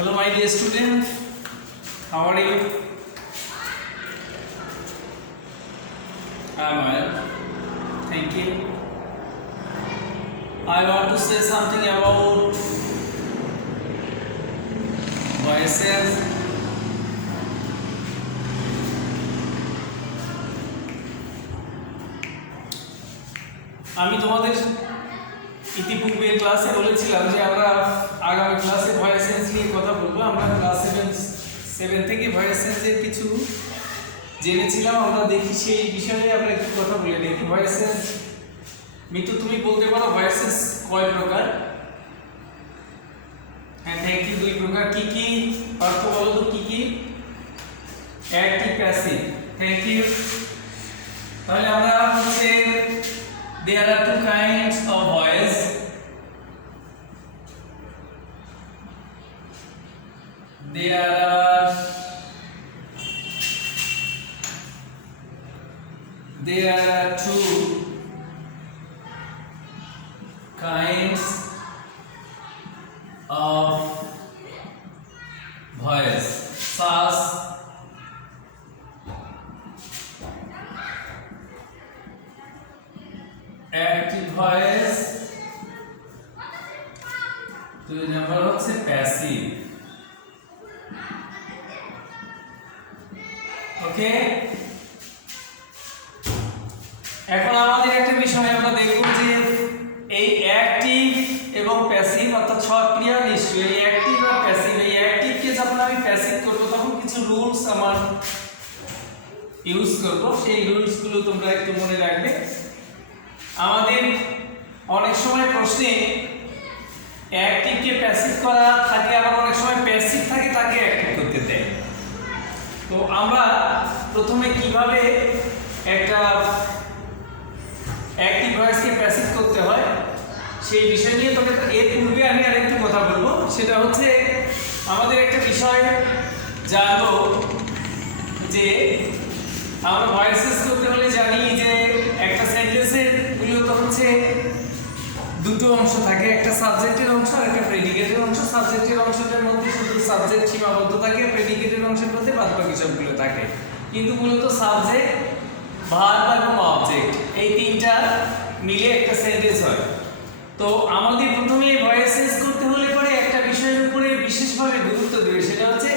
Hello, my dear student. How are you? I'm well. Thank you. I want to say something about myself. আমি তোমাদের ইতিপূর্বে ক্লাসে বলেছিলাম যে আমরা আগামী ক্লাসে ভয়েস সেন্স নিয়ে কথা বলবো। আমরা ক্লাস 7 থেকে ভয়েস সেন্সের কিছু জেনেছিলাম, আমরা দেখি সেই বিষয়ে আমরা একটু কথা বলে দেখি। ভয়েস সেন্স মিতু, তুমি বলতে পারো ভয়েস সেন্স কয় প্রকার? হ্যাঁ, থ্যাংক ইউ। 2 প্রকার। কি কি পার্থ বলো তো কি কি? Active, passive. Thank you. তাহলে আমরা হচ্ছে there are 2 kinds of voice. There are 2 kinds of voice. Such active voice, 2 number হচ্ছে প্যাসিভ। ওকে, এখন আমাদের একটা বিষয় আমরা দেখব যে এই অ্যাক্টিভ এবং প্যাসিভ অর্থাৎ সক্রিয় নিষ্ক্রিয়, এই অ্যাক্টিভ আর প্যাসিভ, এই অ্যাক্টিভকে যখন আমি প্যাসিভ করব তখন কিছু রুলস আমার ইউজ করব। সেই রুলসগুলো তোমরা একটু মনে রাখবে। আমাদের অনেক সময় প্রশ্নে অ্যাক্টিভকে প্যাসিভ করা থাকে, আবার অনেক সময় প্যাসিভ থাকে তাকে অ্যাক্টিভ করতে দেয়। তো আমরা প্রথমে কিভাবে একটা অ্যাক্টিভ ভয়েসকে প্যাসিভ করতে হয় সেই বিষয় নিয়ে তবে এর পূর্বে আমি আরেকটু কথা বলবো। সেটা হচ্ছে আমাদের একটা বিষয় জানবো যে আমরা ভয়েসেস করতে হলে জানি যে একটা সেন্টেন্সের মূলত হচ্ছে 2টো অংশ থাকে, একটা সাবজেক্টের অংশ আর একটা প্রেডিকেটের অংশ। সাবজেক্টের অংশটার মধ্যে শুধু সাবজেক্ট সীমাবদ্ধ থাকে, প্রেডিকেটের অংশের মধ্যে বাদবাকি সবগুলো থাকে। কিন্তু মূলত সাবজেক্ট, ভার্ব এবং অবজেক্ট এই 3টা মিলে একটা সেন্টেন্স হয়। তো আমাদের প্রথমে ভয়েসেস করতে হলে পরে একটা বিষয়ের উপরে বিশেষভাবে গুরুত্ব দেবে, সেটা হচ্ছে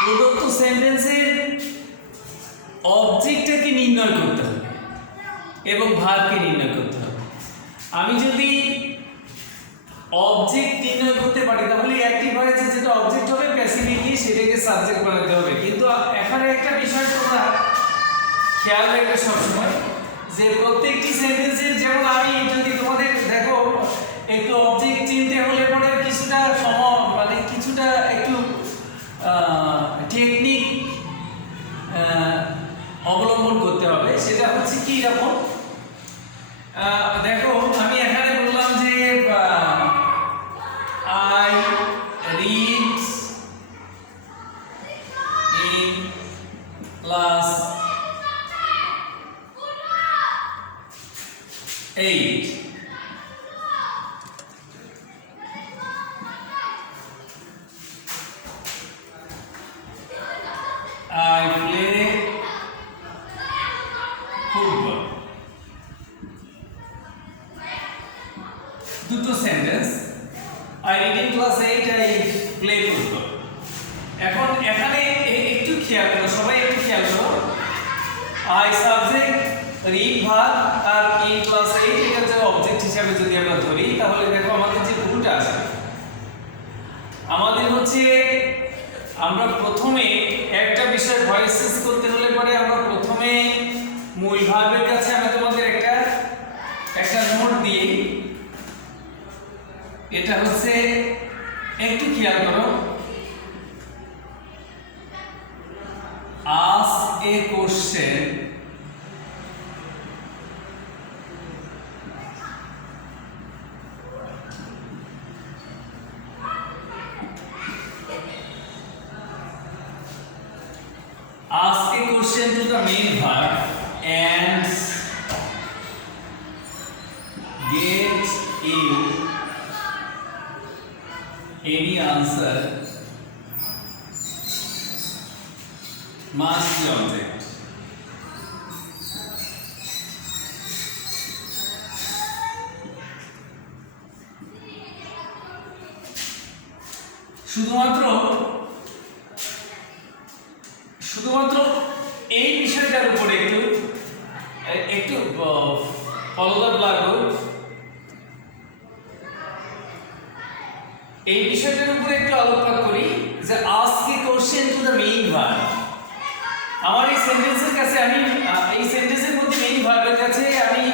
প্রদত্ত সেন্টেন্সের অবজেক্টটাকে নির্ণয় করতে হবে এবং ভার্বকে নির্ণয় করতে হবে। আমি যদি অবজেক্ট নির্ণয় করতে পারি তাহলে অ্যাক্টিভ ভয়েসে যেটা অবজেক্ট হবে প্যাসিভে গিয়ে সেটাকে সাবজেক্ট বানাতে হবে। কিন্তু এখানে একটা বিষয় তোমরা খেয়াল রাখবে সবসময় যে প্রত্যেকটি সেন্টেন্সের, যেমন আমি যদি তোমাদের দেখো একটু অবজেক্ট চিনতে হলে পরে কিছুটা মানে কিছুটা একটু টেকনিক অবলম্বন করতে হবে। সেটা হচ্ছে কি রকম, দেখো আমি এখানে বললাম যে I read in class 8। I play football. 2টো sentence, I read in class 8, I play football। এখন এখানে একটু খেয়াল করো, সবাই একটু খেয়াল করো। I সাবজেক্ট, read ভার্ব আর in class 8 এটা যে অবজেক্ট হিসাবে যদি আমরা ধরি তাহলে দেখো আমাদের যে ভুলটা আছে, আমাদের হচ্ছে আমরা প্রথমে একটা বিষয় ভয়েসেস করতে হলে পরে আমরা প্রথমে মূল ভার্বের কাছে আমি তোমাদের একটা নোট দিই। এটা হচ্ছে একটু খেয়াল করো, ask a question to the main verb and get you any answer must be object. শুধুমাত্র এই বিষয়টার উপরে একটু follow the blackboard, এই বিষয়টার উপরে একটু আলোকপাত করি যে ask a question to the main verb. আমার এই সেন্টেন্সের কাছে আমি এই সেন্টেন্সের মধ্যে মেইন ভার্বের কাছে আমি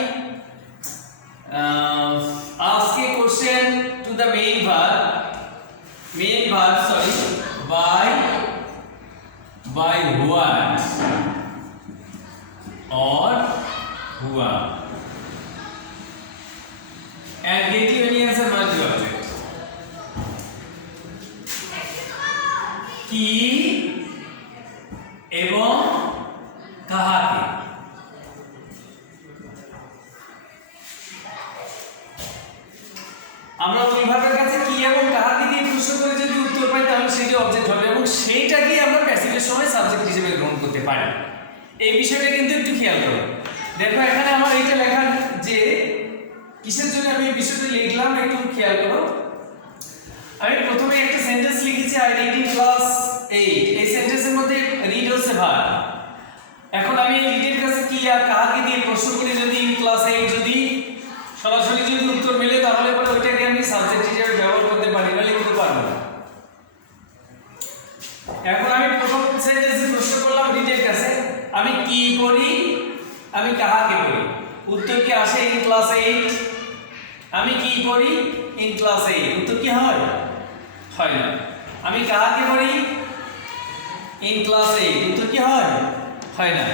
ask a question to the main verb sorry by what or who are and get you any answer must be object. কি এবং কাহাকে আমরা উইভারের কাছে কি এবং কাহাকে দিয়ে প্রশ্ন করে যদি উত্তর পাই তাহলে সেটি অবজেক্ট হবে এবং সেইটাকে আমরা প্যাসিভের সময় সাবজেক্ট হিসেবে গ্রহণ করতে পারি। এই বিষয়টা কিন্তু একটু খেয়াল করো। দেখো এখানে আমার এইটা লেখা যে কিসের জন্য আমি এই বিষয়টা লিখলাম একটু খেয়াল করো। আমি প্রথমে একটা সেন্টেন্স লিখেছি আই রিড ইন ক্লাস 8। এই সেন্টেন্সের মধ্যে রিড হচ্ছে ভার্ব। এখন আমি এই রিডের কাছে কি আর কাহাকে দিয়ে প্রশ্ন করি যদি ইন ক্লাস 8 যদি সরাসরি যদি উত্তর মেলে তাহলে পরে ওইটাকে আমি সাবজেক্ট হিসেবে ব্যবহার করতে পারি না, লিখতে পারবো না। এখন আমি প্রথম সেন্টেন্সে প্রশ্ন করলাম রিডের কাছে আমি কি করি, আমি কাহাকে করি। উত্তর কি আসে ইন ক্লাস 8। আমি কি করি ইন ক্লাস 8, উত্তর কি হয়? হয় না। আমি কাহাকে করি ইন ক্লাস 8, উত্তর কি হয়? হয় না।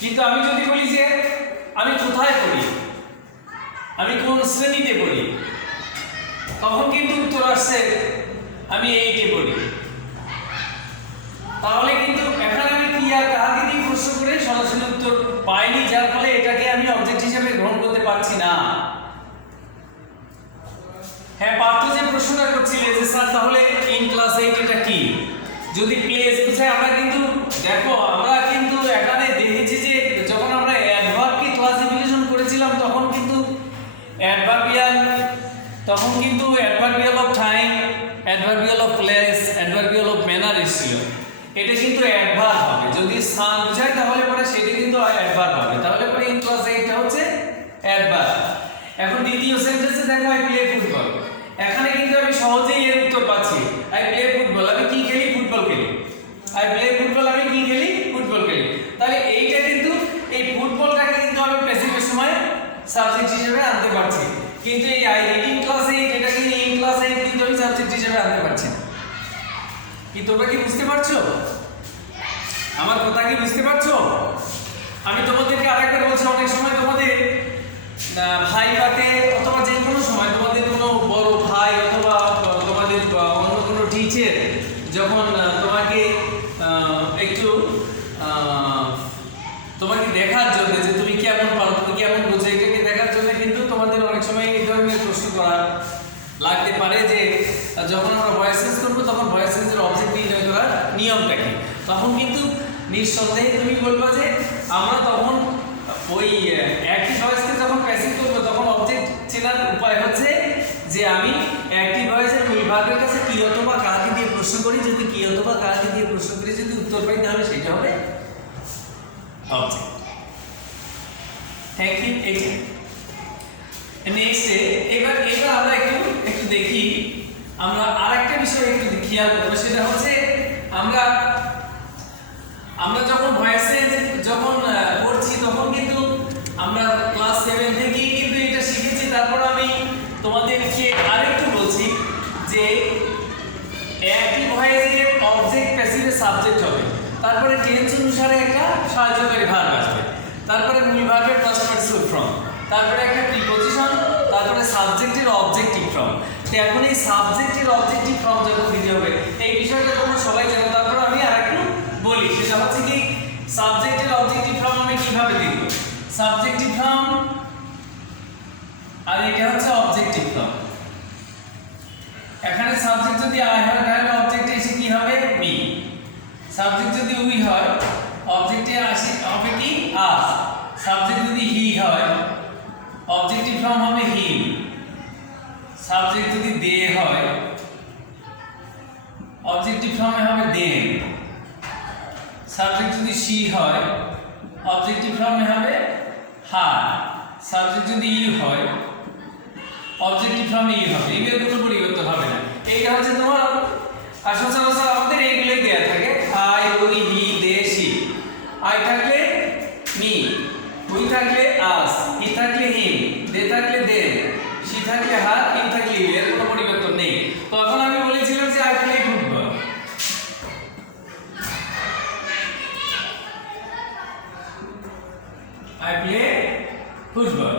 কিন্তু আমি যদি বলি যে আমি কোথায় পড়ি, আমি কোন শ্রেণীতে পড়ি, তখন কিন্তু উত্তর আসছে আমি 8-এ পড়ি। তাহলে কিন্তু এখানে আমি কি আর কাহাকে দিয়ে প্রশ্ন করে সরাসরি উত্তর পাইনি, যার ফলে এটাকে আমি অবজেক্ট হিসেবে গ্রহণ করতে পারছি না। হ্যাঁ, পার্থ যে প্রশ্নটা করছিলে যে স্যার তাহলে ইন ক্লাস 8 এটা কি, যদি প্লেস বুঝায় আমরা কিন্তু দেখো আমরা কিন্তু এখানে দেখেছি যে যখন আমরা অ্যাডভার্বকে ক্লাসিফিকেশন করেছিলাম তখন কিন্তু adverbial of time, adverbial of place, adverbial of manner এসেছিল। এটা কিন্তু অ্যাডভার্ব হবে, যদি স্থান বোঝায় তাহলে পরে সেটা কিন্তু অ্যাডভার্ব হবে। তাহলে পরে ইন ক্লাস 8টা হচ্ছে অ্যাডভার্ব। এখন দ্বিতীয় সেন্টেন্সে দেখো আই প্লে ফুটবল। এখানে কিন্তু আমি সহজেই এর উত্তর পাচ্ছি আই প্লে ফুটবল। আমি কি খেলি? ফুটবল খেলি। আই প্লে ফুটবল, আমি কি খেলি? ফুটবল খেলি। তাহলে এইটা কিন্তু এই ফুটবলটাকে কিন্তু আমি প্যাসিভের সময় সাবজেক্ট হিসেবে আনতে পারছি, কিন্তু এই আই রিড ইন ক্লাস 8 এটা কিন্তু ইন ক্লাস 8 কিন্তু আমি সাবজেক্ট হিসেবে আনতে পারছি না। কি তোমরা কি বুঝতে পারছো? আমার কথা কি বুঝতে পারছো? আমি তোমাদেরকে আরেকবার বলছি, অনেক সময় তোমাদের ভাই পাতে অথবা যে কোনো সময় তোমাদের কোনো বড় ভাই অথবা তোমাদের অন্য কোনো টিচার যখন তোমাকে একটু তোমাকে দেখার জন্য যে তুমি কেমন পারো, তুমি কেমন বোঝো, এটাকে দেখার জন্য কিন্তু তোমাদের অনেক সময় এই ধরনের প্রশ্ন করা লাগতে পারে যে যখন আমরা ভয়েস চেঞ্জ করবো তখন ভয়েস চেঞ্জের অবজেক্ট নির্ণয় করার নিয়মটা কি। তখন কিন্তু নিঃসন্দেহে তুমি বলবো যে আমরা তখন ওই অ্যাক্টিভ ভয়েসকে যখন প্যাসিভ করবো তখন অবজেক্ট চেনার উপায় হচ্ছে যে আমি অ্যাক্টিভ ভয়েসের মূল ভার্বের কাছে কি অথবা কাকে দিয়ে প্রশ্ন করি, যদি কি অথবা কাকে দিয়ে প্রশ্ন করি যদি উত্তর পাই তাহলে সেটা হবে অবজেক্ট। Thank you. এইটা নেক্সট এবার আমরা একটু দেখি, আমরা আরেকটা বিষয় একটু খেয়াল করবো, সেটা হচ্ছে আমরা যখন ভয়েসে যখন পড়ছি তখন কিন্তু আমরা ক্লাস 7 থেকেই কিন্তু এটা শিখেছি। তারপর আমি তোমাদেরকে আরেকটু বলছি যে অ্যাক্টিভ ভয়েসের অবজেক্ট প্যাসিভের সাবজেক্ট হবে, তারপরে টেন্স অনুসারে একটা সাহায্যকারী ভার্ব আসবে, তারপরে মূল ভার্বের পাস্ট পার্টিসিপল ফর্ম, তারপরে একটা প্রিপজিশন, তারপরে সাবজেক্টের অবজেক্টিভ ফর্ম। তো এখন এই সাবজেক্টের অবজেক্টিভ ফর্ম যখন দিতে হবে এই বিষয়টা তোমরা সবাই জানো। তারপর আমি আরেকটু বলি, সেটা হচ্ছে কি সাবজেক্টের অবজেক্টিভ ফর্ম আমি কিভাবে দিব। সাবজেক্টিভ ফর্ম আর এটা হচ্ছে অবজেক্টিভ ফর্ম। এখানে সাবজেক্ট যদি আই হয় তাহলে অবজেক্টে এসে কি হবে মি, সাবজেক্ট যদি উই হয় অবজেক্টে আসে হবে কি আস, সাবজেক্ট যদি হি হয় অবজেক্টিভ ফর্ম হবে হিম, সাবজেক্ট যদি দে হয় অবজেক্টিভ ফর্মে হবে দেম, সাবজেক্ট যদি শি হয় অবজেক্টিভ ফর্মে হবে হার, সাবজেক্ট যদি ইউ হয় অবজেক্টিভ ফর্মে ইউ হবে। এগুলো কোনো পরিবর্তন হবে না। এইটা হচ্ছে তোমার আর সচরাচর আমাদের এইগুলোই দেয়া থাকে I we he they she, I থাকলে মি, উই থাকলে আস, হি থাকলে হিম, দে থাকলে দেম, শি থাকলে হার, ইউ থাকলে ইউ, এর কোনো পরিবর্তন নেই। তখন আমি বলেছিলাম যে I play football, I play football.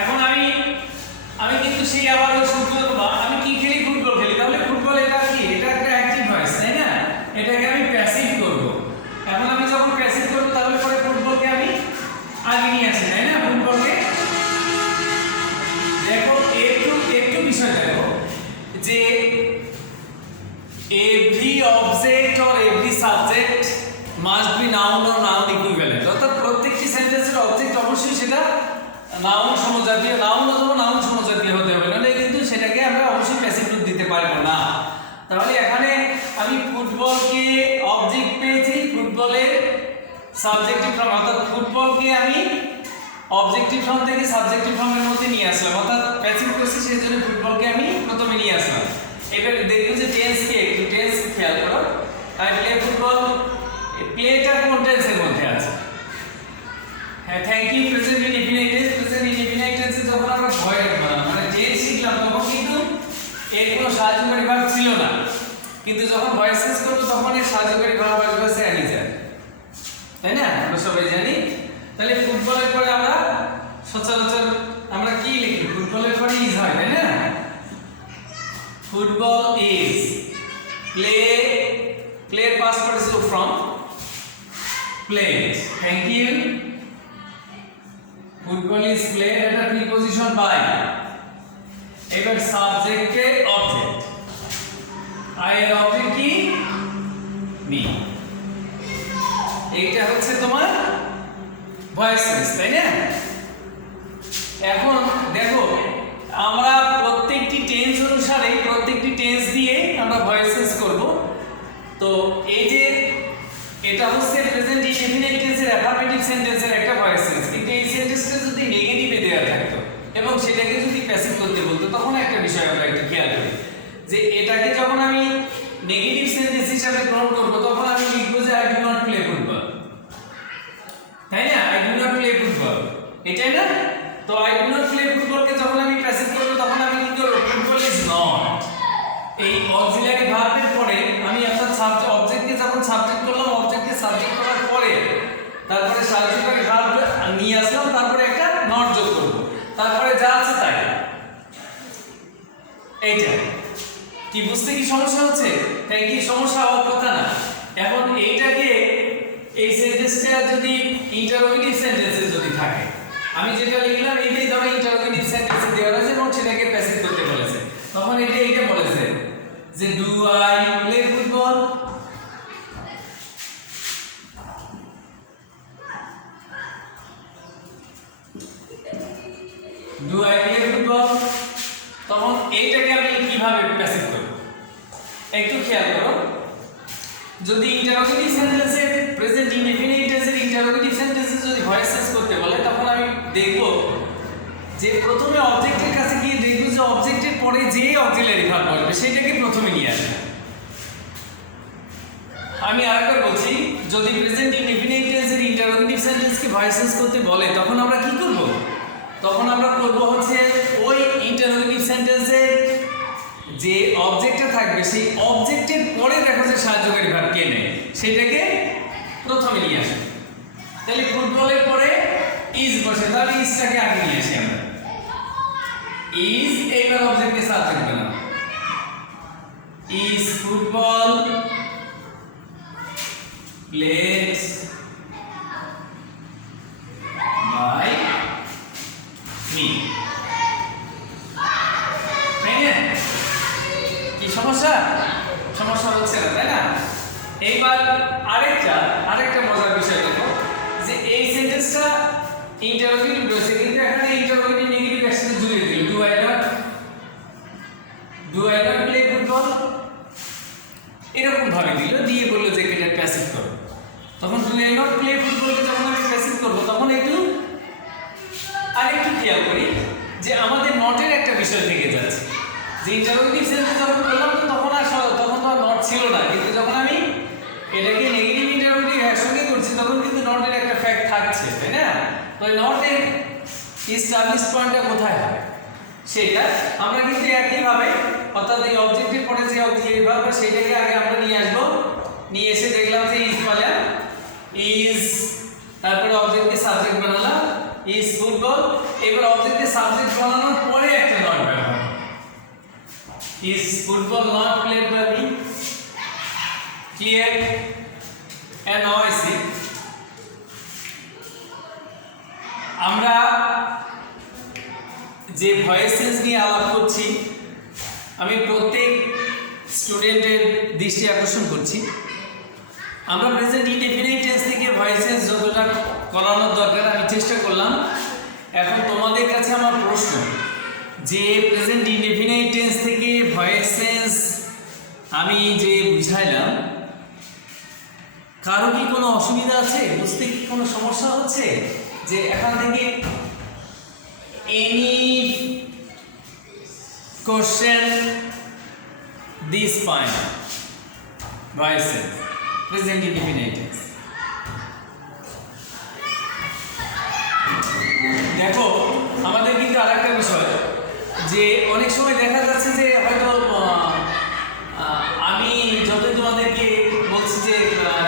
এখন আমি কিন্তু সেই আবার ওই সূত্র দেবো, আমি কি খেলি ফুটবল খেলি, তাহলে ফুটবল এটা কি, এটা একটা অ্যাক্টিভ ভয়েস তাই না, এটাকে আমি প্যাসিভ করব। এখন আমি যখন প্যাসিভ করব তাহলে পরে ফুটবলকে আমি আগে নিয়ে আসি তাই না, ফুটবলকে দেখো একটু বিষয় দেখো যে every object or every subject must be noun or noun equivalent, অর্থাৎ প্রত্যেকটি সেন্টেন্সের অবজেক্ট অবশ্যই সেটা নাউন সমজাতীয়, নাউন অথবা নাউন সমজাতীয় হতে হবে, নাহলে কিন্তু সেটাকে আমরা অবশ্যই প্যাসিভ রূপ দিতে পারবো না। তাহলে এখানে আমি ফুটবলকে অবজেক্ট পেয়েছি, ফুটবলের সাবজেক্টিভ ফর্ম, অর্থাৎ ফুটবলকে আমি অবজেক্টিভ ফর্ম থেকে সাবজেক্টিভ ফর্মের মধ্যে নিয়ে আসলাম, অর্থাৎ প্যাসিভ করছি সেই জন্য ফুটবলকে আমি প্রথমে নিয়ে আসলাম। এবার দেখবো যে টেন্স কি, একটু টেন্স খেয়াল করো। আই প্লে ফুটবল, প্লেটা কোন টেন্সের মধ্যে আছে? হ্যাঁ thank you, present indefinite tense. Present indefinite টেন্সে যখন আমরা ভয়েড মানে টেন্স শিখলাম তখন কিন্তু এর কোনো সাহায্যকারী ভার্ব ছিল না, কিন্তু যখন ভয়েস চেঞ্জ করব তখন এর সাহায্যকারী ভার্ব আসবে স্যানিজার, তাই না, আমরা সবাই জানি। তাহলে ফুটবলের পরে আমরা সচরাচর আমরা কি লিখি, ফুটবলের পরে ইজ হয় তাই না, football is, play past participle from played, thank you, football is played এটা প্রিপজিশন বাই, এবার সাবজেক্টে অবজেক্ট, আই এর অবজেক্ট কি মি, এইটা হচ্ছে তোমার ভয়েস চেঞ্জ তাই না। এখন দেখো আমরা প্রত্যেকটি টেন্স অনুসারে প্রত্যেকটি টেন্স দিয়ে আমরা ভয়েস চেঞ্জ করব। তো এই যে এটা হচ্ছে প্রেজেন্ট ইনডিফিনিট টেন্সের অ্যাফার্মেটিভ সেন্টেন্সের একটা ভয়েস চেঞ্জ, কিন্তু এই সেন্টেন্সটা যদি নেগেটিভে দেওয়া থাকতো এবং সেটাকে যদি প্যাসিভ করতে বলতো তখন একটা বিষয় আমরা একটু খেয়াল করি যে এটাকে যখন আমি নেগেটিভ সেন্টেন্স হিসেবে গ্রহণ করব তখন আমি লিখবো যে I do not play football, তাই না, I do not play football, এটাই না। তো আই ডু নট প্লে ফুটবলকে যখন আমি প্যাসিভ করব তখন আমি কি করব, ফুটবল ইজ নট, এই অক্সিলারি ভার্বের পরে আমি একটা সাবজেক্ট অবজেক্টকে যখন সাবজেক্ট করলাম, অবজেক্টকে সাবজেক্ট করার পরে তারপরে সাবজেক্টকে ভার্ব নিয়ে আসলাম, তারপরে একটা নট যোগ করব, তারপরে যা আছে তাই। এইটা কি বুঝতে কি সমস্যা হচ্ছে? তাই কি সমস্যা হওয়ার কথা না। এখন এইটাকে এই সেন্টেন্সটা যদি ইন্টারোগেটিভ সেন্টেন্সে যদি থাকে, আমি যেটা লিখলাম এইটাই ধরো ইন্টারোগেটিভ সেন্টেন্সে দেওয়া আছে এবং সেটাকে প্যাসিভ করতে বলেছে, তখন এইটা বলেছে যে do I play football, do I play football, তখন এইটাকে আমি কিভাবে প্যাসিভ করব একটু খেয়াল করো। যদি ইন্টারোগেটিভ সেন্টেন্সে প্রেজেন্ট ইনডিফিনিট টেন্সের ইন্টারোগেটিভ সেন্টেন্সে যদি ভয়েস চেঞ্জ করতে বলে তখন আমি দেখব যে প্রথমে অবজেক্টের কাছে গিয়ে দেখব যে অবজেক্টের পরে যে অক্সিলারি ভার্ব আসবে সেটাকে প্রথমে নিয়ে আসবে। আমি আরেকবার বলছি, যদি প্রেজেন্ট ইনডিফিনিট টেন্সের ইন্টারোগেটিভ সেন্টেন্সকে ভয়েস চেঞ্জ করতে বলে তখন আমরা কি করব, তখন আমরা করব হচ্ছে ওই ইন্টারোগেটিভ সেন্টেন্সে যে অবজেক্টটা থাকবে সেই অবজেক্টের পরে দেখো যে সাহায্যকারী ভার্ব কে নেয় সেটাকে প্রথমে নিয়ে আসবে। তাহলে ফুটবলের পরে ইজ বসে, তাহলে ইজটাকে আগে নিয়ে আসি আমরা, ইজ এইবার অবজেক্টকে সাবজেক্ট বানাবো, is football played by me, সমস্যা সমস্যা হচ্ছে না, তাই না? এইবার আরেকটা মজার বিষয় দেখো যে এই সেন্টেন্সটা ইন্টারোগেটিভ রয়েছে, কিন্তু এখানে ইন্টারোগেটিভ নেগেটিভ একসাথে জুড়ে দিল। Do I not play football, এরকম ভাবে দিল, দিয়ে বললো যে এটা প্যাসিভ করো। তখন ডু আই নট প্লে ফুটবলকে যখন আমি প্যাসিভ করবো তখন আরেকটু খেয়াল করি যে আমাদের নটের একটা বিষয় থেকে যাচ্ছে। যে ইন্টারোগেটিভ সেন্টেন্স যখন করলাম তখন তো আর নট ছিল না, কিন্তু যখন আমি এটাকে নেগেটিভ ইন্টারোগেটিভ একসঙ্গে করছি তখন কিন্তু নটের একটা ফ্যাক্ট থাকছে, তাই না? তো নটের এস্টাবলিশ পয়েন্টটা কোথায় হয় সেটা আমরা কিন্তু একইভাবে, অর্থাৎ এই অবজেক্টিভ পরে যে অবজেক্টিভ ভার্ব সেটাকে আগে আমরা নিয়ে আসবো, নিয়ে এসে দেখলাম যে ইজ পেলাম, ইজ, তারপরে অবজেক্টকে সাবজেক্ট বানালাম, ইজ ফুটবল। এবার অবজেক্টকে সাবজেক্ট বানানোর পরে একটা নট ব্যবহার, is football not played by me, clear? And now I see আমরা যে ভয়েস চেঞ্জ নিয়ে আলাপ করছি, আমি প্রত্যেক স্টুডেন্টের দৃষ্টি আকর্ষণ করছি। আমরা প্রেজেন্ট ইনডেফিনিট টেন্স থেকে ভয়েস চেঞ্জ যতটা করানোর দরকার আমি চেষ্টা করলাম। এখন তোমাদের কাছে আমার প্রশ্ন যে প্রেজেন্ট ইনডেফিনিট টেন্স থেকে ভয়েস চেঞ্জ আমি যে বুঝাইলাম, কারো কি কোনো অসুবিধা আছে? বুঝতে কি কোনো সমস্যা হচ্ছে? যে এখান থেকে any question this point voice sense present indefinite tense। দেখো আমাদের কিন্তু আরেকটা বিষয় যে অনেক সময় দেখা যাচ্ছে যে হয়তো আমি যতই তোমাদেরকে বলছি যে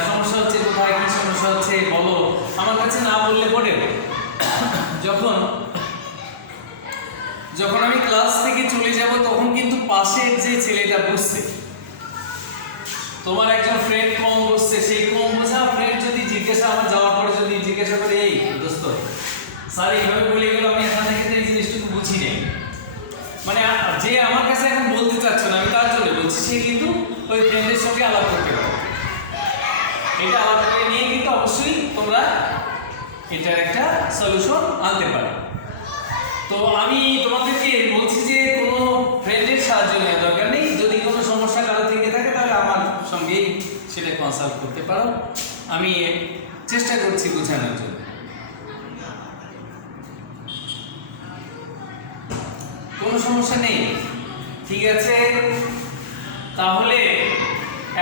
সমস্যা হচ্ছে কোথায়, কি সমস্যা হচ্ছে বলো, আমার কাছে না বললে পরে যখন আমি ক্লাস থেকে চলে যাব তখন কিন্তু পাশের যে ছেলেটা বসছে, তোমার একজন ফ্রেন্ড কম বসছে, সেই কম বোঝা ফ্রেন্ড যদি আমার যাওয়ার পরে যদি জিজ্ঞাসা করে, এই দোস্ত স্যার এইভাবে বলে গেল, আমি এখান থেকে এই জিনিসটুকু বুঝি নেই, মানে যে আমার কাছে এখন বলতে চাচ্ছে না, আমি তার জন্য বলছি, সে কিন্তু ওই ফ্রেন্ডের সঙ্গে আলাপ করতে পারে। এটা আলাপ করে নিয়ে কিন্তু অবশ্যই তোমরা এটার একটা সলিউশন আনতে পারো। তো আমি তোমাদেরকে বলছি যে কোনো ফ্রেন্ডের সাহায্য নেওয়ার দরকার নেই, যদি কোনো সমস্যা কারো থেকে থাকে তাহলে আমার সঙ্গে সেটা কনসাল্ট করতে পারো, আমি চেষ্টা করছি বোঝানোর জন্য। কোনো সমস্যা নেই, ঠিক আছে? তাহলে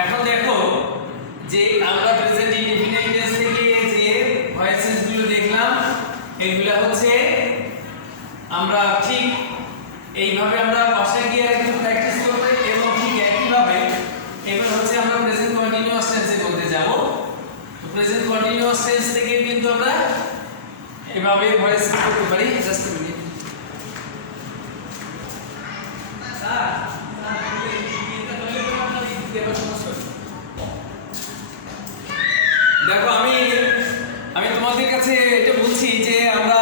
এখন দেখো যে আমরা প্রেজেন্ট ইনডেফিনিট টেন্স থেকে যে ভয়েস চেঞ্জগুলো দেখলাম, এগুলা হচ্ছে আমরা ঠিক এইভাবে আমরা পাশে গিয়ে একটু প্র্যাকটিস করব, এবং ঠিক একইভাবে এবার হচ্ছে আমরা প্রেজেন্ট কন্টিনিউয়াস টেন্সে বলতে যাব। তো প্রেজেন্ট কন্টিনিউয়াস টেন্স থেকে কিন্তু আমরা এভাবে ভয়েস করতে পারি। জাস্ট আ মিনিট দেখো আমি তোমাদের কাছে এটা বলছি যে আমরা